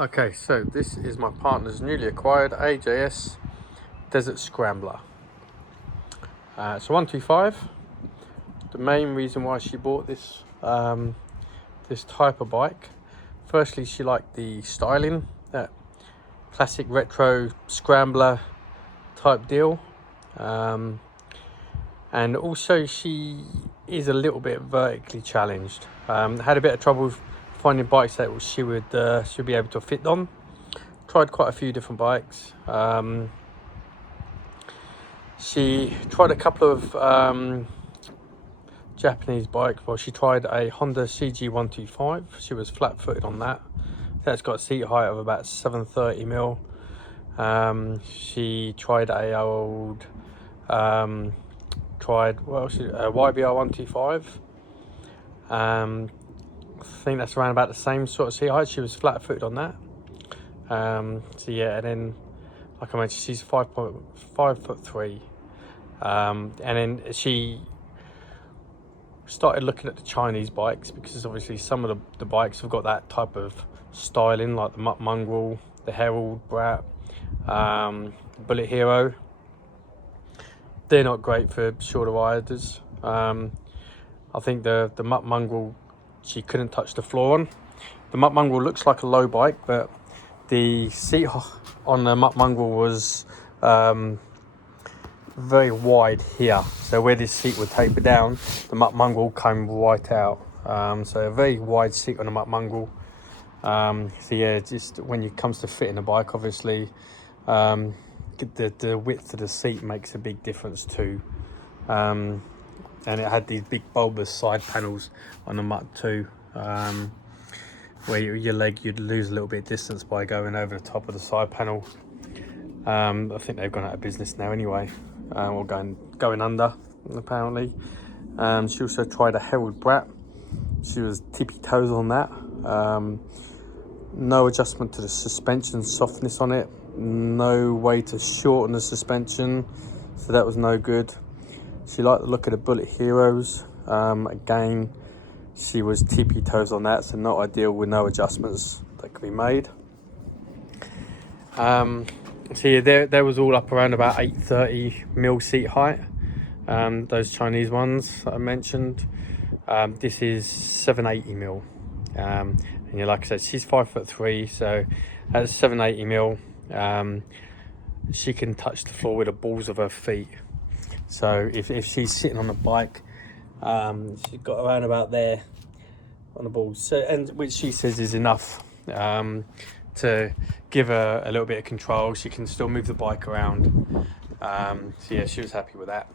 Okay, so this is my partner's newly acquired AJS Desert Scrambler. It's a 125. The main reason why she bought this this type of bike, firstly, she liked the styling, that classic retro scrambler type deal, and also she is a little bit vertically challenged. Had a bit of trouble finding bikes that she would be able to fit on. Tried quite a few different bikes. She tried a couple of Japanese bikes. Well, she tried a Honda CG125. She was flat-footed on that. That's got a seat height of about 730mm. She tried a old a YBR 125. I think that's around about the same sort of seat height. She was flat-footed on that. So yeah, and then like I mentioned, she's 5'3", and then she started looking at the Chinese bikes, because obviously some of the bikes have got that type of styling, like the Mutt Mongrel, the Herald Brat, Bullet Hero. They're not great for shorter riders. I think the Mutt Mongrel, she couldn't touch the floor on. The Mutt Mongrel looks like a low bike, but the seat on the Mutt Mongrel was very wide here. So where this seat would taper down, the Mutt Mongrel came right out. So a very wide seat on the Mutt Mongrel. So yeah, just when it comes to fitting a bike, obviously, the width of the seat makes a big difference too. And it had these big bulbous side panels on the Mutt too, where your leg, you'd lose a little bit of distance by going over the top of the side panel. I think they've gone out of business now anyway, or going under apparently. She also tried a Herald Brat. She was tippy toes on that. No adjustment to the suspension softness on it, no way to shorten the suspension, so that was no good. She liked the look of the Bullet Heroes. Again, she was tippy toes on that, so not ideal with no adjustments that could be made. So yeah, there was all up around about 830mm seat height. Those Chinese ones that I mentioned. This is 780mm. And yeah, like I said, she's 5'3", so at 780mm, she can touch the floor with the balls of her feet. So if she's sitting on the bike, she's got around about there on the balls, so, and which she says is enough to give her a little bit of control. She can still move the bike around. So yeah, she was happy with that.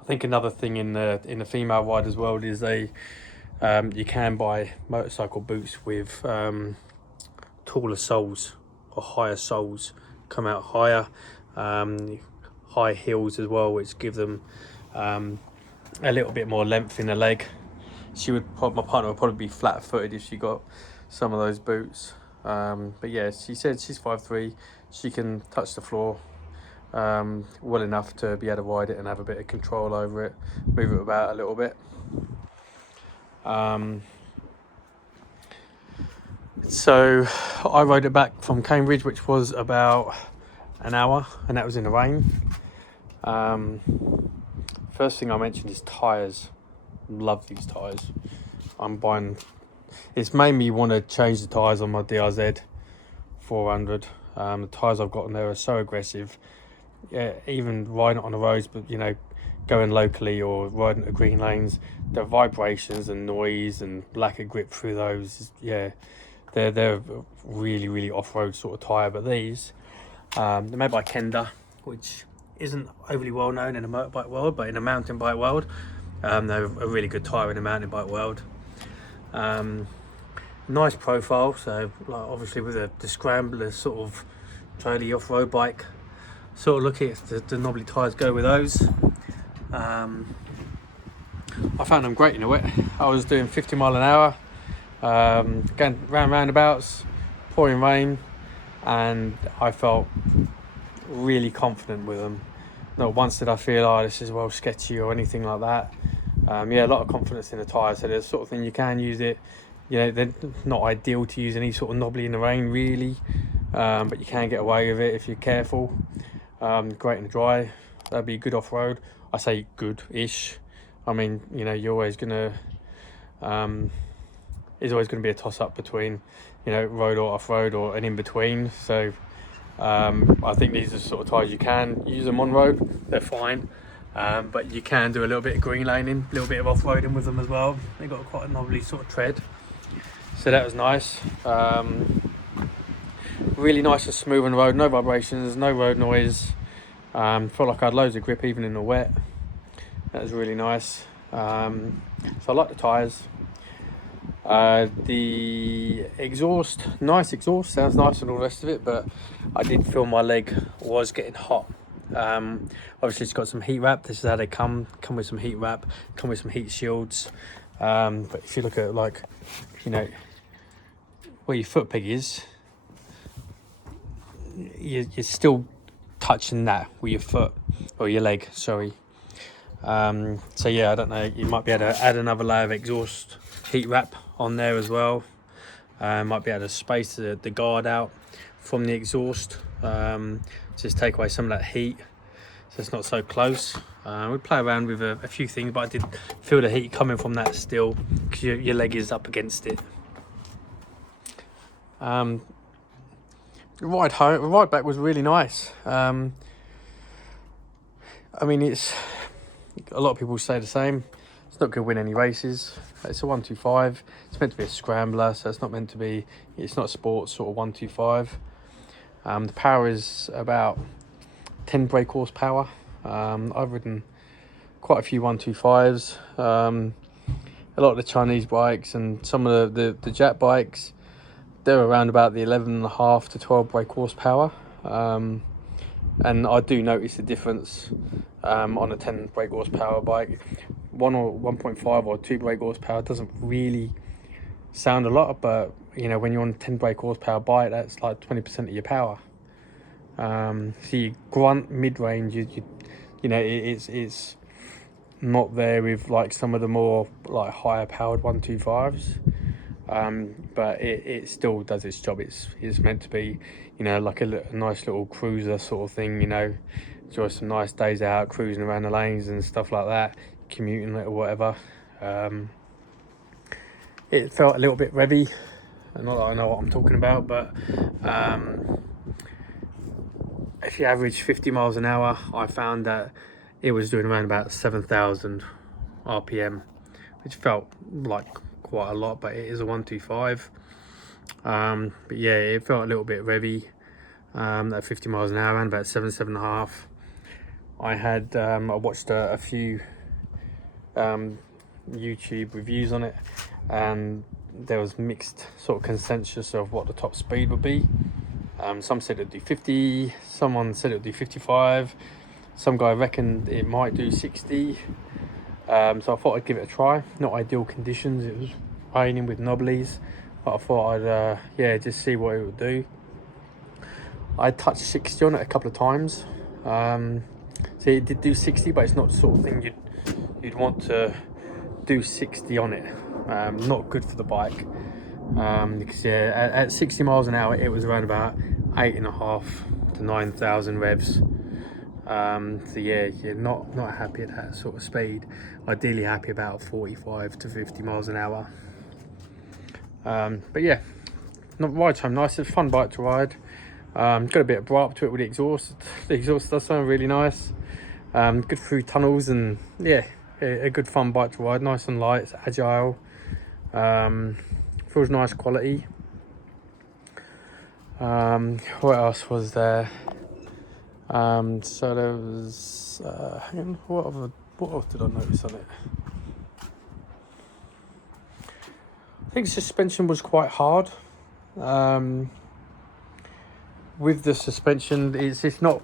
I think another thing in the female riders world is you can buy motorcycle boots with taller soles or higher soles, come out higher. High heels as well, which give them a little bit more length in the leg. My partner would probably be flat-footed if she got some of those boots. But yeah, she said she's 5'3". She can touch the floor well enough to be able to ride it and have a bit of control over it, move it about a little bit. So I rode it back from Cambridge, which was about an hour, and that was in the rain. First thing I mentioned is tyres. Love these tyres. It's made me want to change the tyres on my DRZ 400. The tyres I've got on there are so aggressive. Yeah, even riding on the roads, but you know, going locally or riding the green lanes, the vibrations and noise and lack of grip through those, yeah, they're a really off-road sort of tyre. But these, they're made by Kenda, which isn't overly well known in the motorbike world, but in the mountain bike world, they're a really good tyre in the mountain bike world. Nice profile, so like obviously with the Scrambler sort of traily off-road bike sort of look, at the knobbly tyres go with those. I found them great in the wet. I was doing 50 mile an hour, going round roundabouts, pouring rain, and I felt really confident with them. Not once did I feel, oh, this is well sketchy or anything like that. Yeah, a lot of confidence in the tyre. So there's sort of thing you can use it you know, they're not ideal to use any sort of knobbly in the rain really, but you can get away with it if you're careful. Great in the dry, that'd be good off-road. I say good-ish. I mean, you know, you're always gonna there's always going to be a toss-up between, you know, road or off-road or an in-between. So I think these are the sort of tyres you can use them on road. They're fine, but you can do a little bit of green laning, a little bit of off-roading with them as well. They've got quite a knobbly sort of tread, so that was nice. Really nice and smooth on the road, no vibrations, no road noise. Felt like I had loads of grip even in the wet. That was really nice. So I like the tyres. The exhaust, nice exhaust, sounds nice and all the rest of it, but I did feel my leg was getting hot. Obviously it's got some heat wrap. This is how they come with some heat wrap, come with some heat shields. But if you look at, like, you know, where your foot peg is, you're still touching that with your foot, or your leg, sorry. So yeah, I don't know, you might be able to add another layer of exhaust heat wrap on there as well. Might be able to space the guard out from the exhaust, just take away some of that heat so it's not so close. We play around with a few things, but I did feel the heat coming from that still, because your leg is up against it. The ride back was really nice. I mean, it's, a lot of people say the same. It's not going to win any races. It's a 125. It's meant to be a scrambler, so it's not meant to be, it's not a sports sort of 125. The power is about 10 brake horsepower. I've ridden quite a few 125s. A lot of the Chinese bikes and some of the Jap bikes, they're around about the 11.5 to 12 brake horsepower. And I do notice the difference on a 10 brake horsepower bike. 1 or 1.5 or 2 brake horsepower doesn't really sound a lot, but you know, when you're on a 10 brake horsepower bike, that's like 20% of your power. So your grunt mid-range, you know, it's not there with like some of the more like higher powered 125s. But it still does its job. It's meant to be, you know, like a nice little cruiser sort of thing, you know, enjoy some nice days out cruising around the lanes and stuff like that, commuting or whatever. It felt a little bit revvy, not that I know what I'm talking about, but if you average 50 miles an hour, I found that it was doing around about 7,000 RPM, which felt like quite a lot, but it is a 125. But yeah, it felt a little bit revvy at 50 miles an hour, around about 7.5. I had I watched a few YouTube reviews on it, and there was mixed sort of consensus of what the top speed would be. Some said it'd do 50, someone said it'd do 55, some guy reckoned it might do 60. So I thought I'd give it a try. Not ideal conditions, it was raining with knobblies, but I thought I'd yeah, just see what it would do. I touched 60 on it a couple of times. So it did do 60, but it's not the sort of thing you'd want to do 60 on it. Not good for the bike. Because yeah, at 60 miles an hour, it was around about 8.5 to 9,000 revs. So yeah, you're not happy at that sort of speed. Ideally happy about 45 to 50 miles an hour. But yeah, ride time nice. It's a fun bike to ride. Got a bit of bite to it with the exhaust. The exhaust does sound really nice. Good through tunnels, and yeah, a good fun bike to ride. Nice and light, it's agile. Feels nice quality. What else was there? So there was hang on, what else did I notice on it? I think suspension was quite hard. With the suspension, it's not,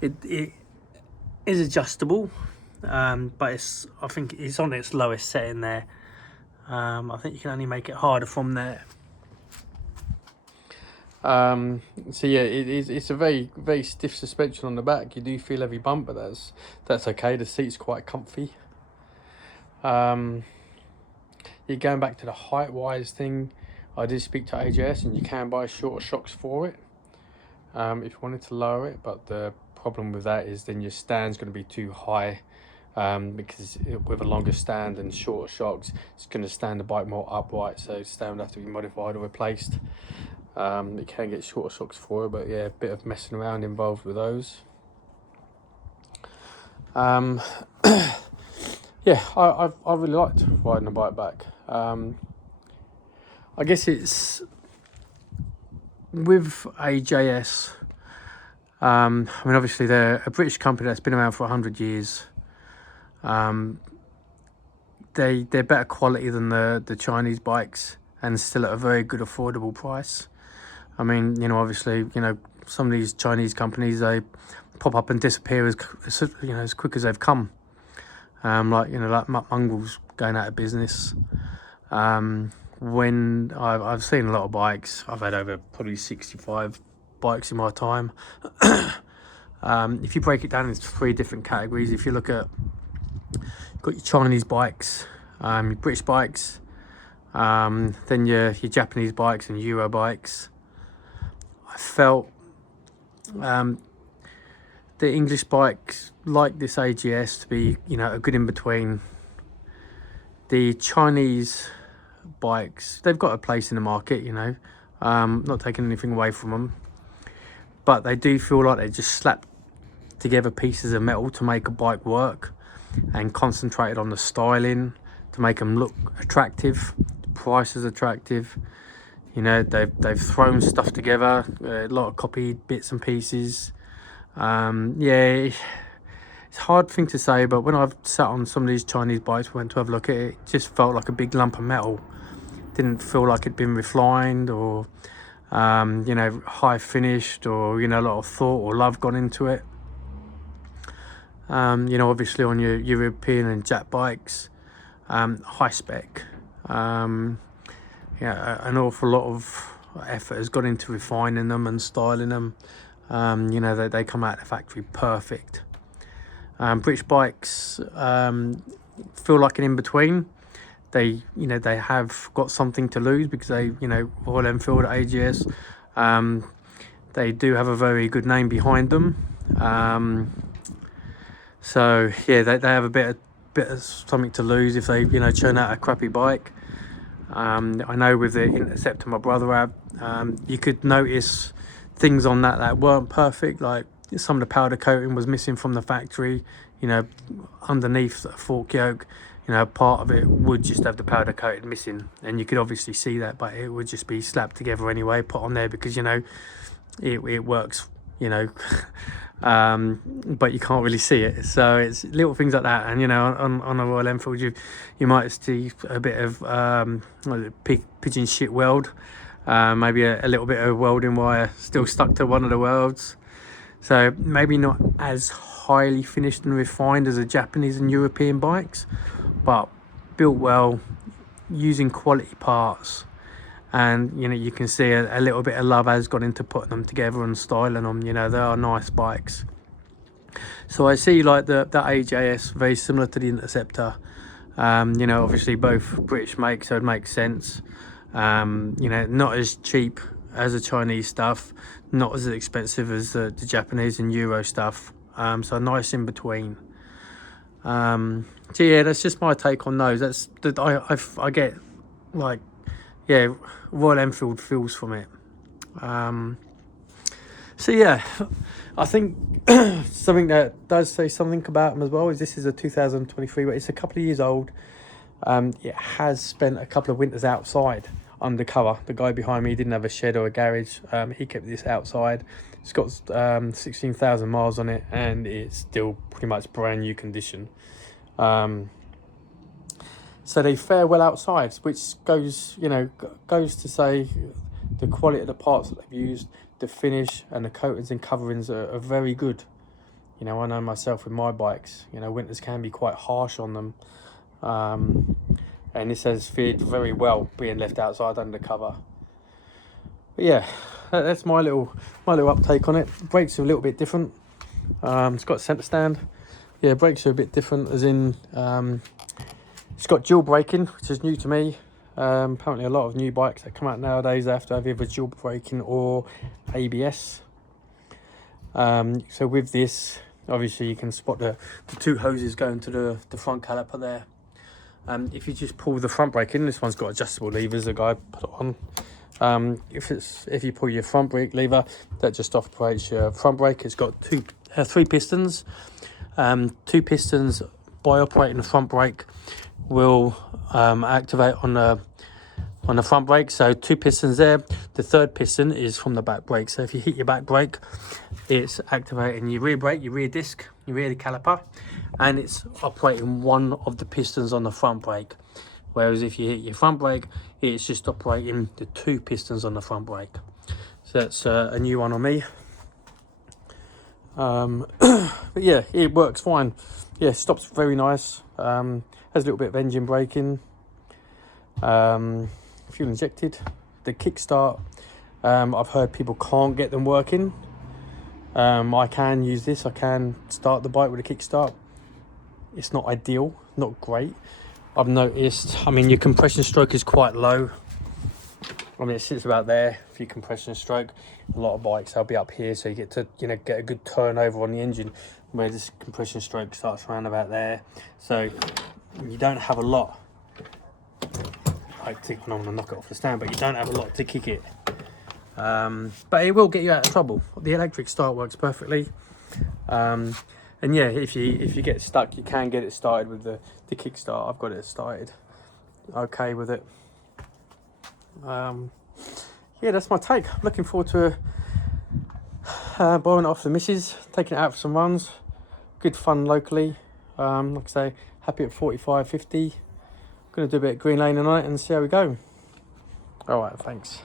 it is adjustable, but I think it's on its lowest setting there. I think you can only make it harder from there. So yeah, it's a very stiff suspension on the back. You do feel every bump, but that's okay. The seat's quite comfy. You're going back to the height wise thing. I did speak to AJS, and you can buy shorter shocks for it if you wanted to lower it, but the problem with that is then your stand's going to be too high, because with a longer stand and shorter shocks, it's going to stand the bike more upright, so the stand would have to be modified or replaced. You can get shorter shocks for it, but yeah, a bit of messing around involved with those. Yeah, I really liked riding the bike back. I guess it's with AJS. I mean, obviously they're a British company that's been around for 100 years. They're better quality than the Chinese bikes, and still at a very good affordable price. I mean, you know, obviously, you know, some of these Chinese companies, they pop up and disappear as quick as they've come. Like, you know, like Mungle's going out of business. When I've seen a lot of bikes, I've had over probably 65 bikes in my time. If you break it down into 3 different categories, if you look at, you've got your Chinese bikes, your British bikes, then your Japanese bikes and Euro bikes. I felt the English bikes like this AJS to be, you know, a good in between. The Chinese bikes, they've got a place in the market, you know, not taking anything away from them, but they do feel like they just slap together pieces of metal to make a bike work, and concentrated on the styling to make them look attractive. The price is attractive. You know, they've thrown stuff together, a lot of copied bits and pieces. Yeah, it's a hard thing to say, but when I've sat on some of these Chinese bikes, went to have a look at it, it just felt like a big lump of metal. Didn't feel like it'd been refined or, you know, high finished, or, you know, a lot of thought or love gone into it. You know, obviously on your European and Jap bikes, high spec. Yeah, an awful lot of effort has gone into refining them and styling them. You know, they come out of the factory perfect. British bikes feel like an in-between. They, you know, they have got something to lose because they, you know, Royal Enfield, AJS, they do have a very good name behind them. So yeah, they have a bit of something to lose if they, you know, churn out a crappy bike. I know with the Interceptor my brother had, you could notice things on that weren't perfect, like some of the powder coating was missing from the factory, you know, underneath the fork yoke, you know, part of it would just have the powder coating missing, and you could obviously see that, but it would just be slapped together anyway, put on there because, you know, it works, you know. But you can't really see it, so it's little things like that. And, you know, on a Royal Enfield, you might see a bit of pigeon shit weld, maybe a little bit of welding wire still stuck to one of the welds, so maybe not as highly finished and refined as the Japanese and European bikes, but built well, using quality parts. And, you know, you can see a little bit of love has gone into putting them together and styling them. You know, they are nice bikes. So I see like the AJS very similar to the Interceptor. You know, obviously both British make, so it makes sense. You know, not as cheap as the Chinese stuff, not as expensive as the Japanese and Euro stuff. So nice in between. So yeah, that's just my take on those. That's that I get, like, yeah, Royal Enfield feels from it. So yeah, I think something that does say something about them as well is this is a 2023, but it's a couple of years old. It has spent a couple of winters outside undercover. The guy behind me didn't have a shed or a garage. He kept this outside. It's got 16,000 miles on it, and it's still pretty much brand new condition. So they fare well outside, which goes to say the quality of the parts that they've used, the finish and the coatings and coverings are very good. You know, I know myself with my bikes, you know, winters can be quite harsh on them. And this has fared very well being left outside under cover. But yeah, that's my little uptake on it. Brakes are a little bit different. It's got a centre stand. Yeah, brakes are a bit different, as in It's got dual braking, which is new to me. Apparently a lot of new bikes that come out nowadays, they have to have either dual braking or ABS. So with this, obviously you can spot the two hoses going to the front caliper there. If you just pull the front brake in, this one's got adjustable levers, the guy put it on. If you pull your front brake lever, that just operates your front brake. It's got three pistons. Two pistons by operating the front brake will activate on the front brake. So two pistons there. The third piston is from the back brake. So if you hit your back brake, it's activating your rear brake, your rear disc, your rear caliper, and it's operating one of the pistons on the front brake. Whereas if you hit your front brake, it's just operating the two pistons on the front brake. So that's a new one on me. But yeah, it works fine. Yeah, stops very nice. Has a little bit of engine braking. Fuel injected. The kickstart, I've heard people can't get them working. I can use this. I can start the bike with a kickstart. It's not ideal, not great. I've noticed, I mean, your compression stroke is quite low. I mean, it sits about there for your compression stroke. A lot of bikes, they'll be up here, so you get to, get a good turnover on the engine, where this compression stroke starts around about there. So you don't have a lot. I don't want to knock it off the stand, but you don't have a lot to kick it. But it will get you out of trouble. The electric start works perfectly. And yeah, if you get stuck, you can get it started with the kickstart. I've got it started okay with it. Yeah, that's my take. Looking forward to borrowing it off the missus, taking it out for some runs. Good fun locally. Like I say, happy at 45, 50. Gonna do a bit of green lane tonight and see how we go. All right, thanks.